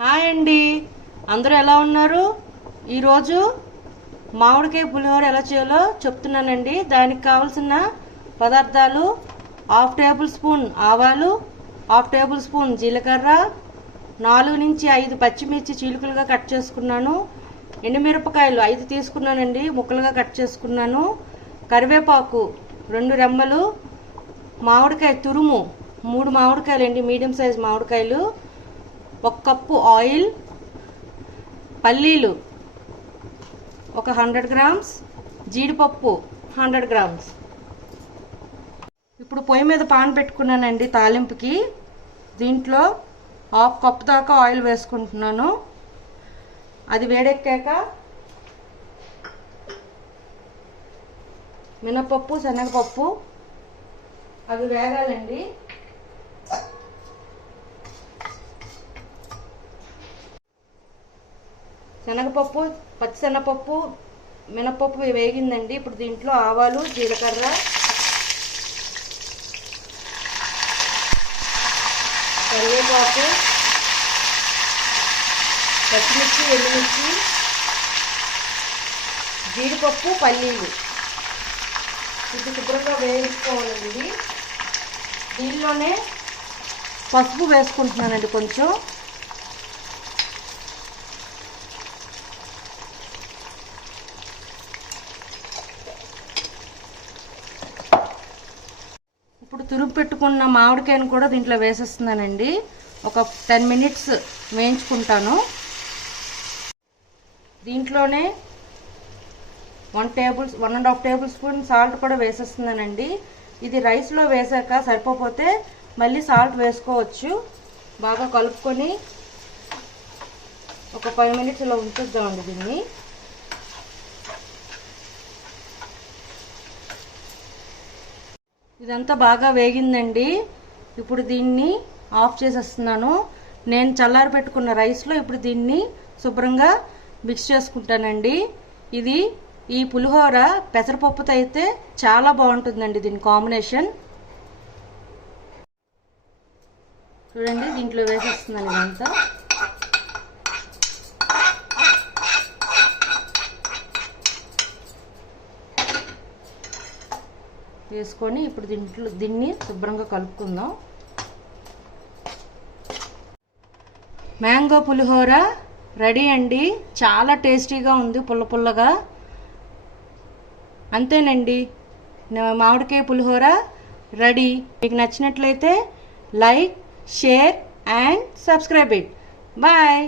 Hi అండి, అందరూ ఎలా ఉన్నారు? ఈరోజు మామిడికాయ పులిహోర ఎలా చేయాలో చెప్తున్నానండి. దానికి కావాల్సిన పదార్థాలు: హాఫ్ టేబుల్ స్పూన్ ఆవాలు, హాఫ్ టేబుల్ స్పూన్ జీలకర్ర, 4 నుంచి 5 పచ్చిమిర్చి చీలికలుగా కట్ చేసుకున్నాను, ఎండుమిరపకాయలు 5 తీసుకున్నానండి, ముక్కలుగా కట్ చేసుకున్నాను, కరివేపాకు 2 రెమ్మలు, మామిడికాయ తురుము 3 మామిడికాయలు అండి, మీడియం సైజ్ మామిడికాయలు, 1 కప్పు ఆయిల్, పల్లీలు ఒక 100 గ్రామ్స్, జీడిపప్పు 100 గ్రామ్స్. ఇప్పుడు పొయ్యి మీద పాన్ పెట్టుకున్నానండి తాలింపుకి. దీంట్లో 1/2 కప్పు దాకా ఆయిల్ వేసుకుంటున్నాను. అది వేడెక్కాక మినపప్పు, శనగపప్పు అవి వేగాలండి. శనగపప్పు, పచ్చిశనగపప్పు, మినపప్పు వేగిందండి. ఇప్పుడు దీంట్లో ఆవాలు, జీలకర్ర, కరివేపాకు, పచ్చిమిర్చి, ఎండుమిర్చి, జీడిపప్పు, పల్లీలు ఇది శుభ్రంగా వేయించుకోవాలండి. దీనిలోనే పసుపు వేసుకుంటున్నానండి కొంచెం. ఇప్పుడు తురుపు పెట్టుకున్న మామిడికాయను కూడా దీంట్లో వేసేస్తున్నానండి. ఒక 10 మినిట్స్ వేయించుకుంటాను. దీంట్లోనే 1.5 టేబుల్ స్పూన్ సాల్ట్ కూడా వేసేస్తున్నానండి. ఇది రైస్లో వేసాక సరిపోతే మళ్ళీ సాల్ట్ వేసుకోవచ్చు. బాగా కలుపుకొని ఒక 5 మినిట్స్ ఇలా ఉంచుద్దామండి దీన్ని. ఇదంతా బాగా వేగిందండి. ఇప్పుడు దీన్ని ఆఫ్ చేసేస్తున్నాను. నేను చల్లారి పెట్టుకున్న రైస్లో ఇప్పుడు దీన్ని శుభ్రంగా మిక్స్ చేసుకుంటానండి. ఈ పులిహోర పెసరపప్పుతో అయితే చాలా బాగుంటుందండి. దీని కాంబినేషన్ చూడండి. దీంట్లో వేసేస్తున్నాను ఇదంతా. వేసుకొని ఇప్పుడు దీన్ని శుభ్రంగా కలుపుకుందాం. మ్యాంగో పులిహోర రెడీ అండి. చాలా టేస్టీగా ఉంది, పుల్ల పుల్లగా. అంతేనండి, మామిడికాయ పులిహోర రెడీ. మీకు నచ్చినట్లయితే like, share and subscribe it. Bye.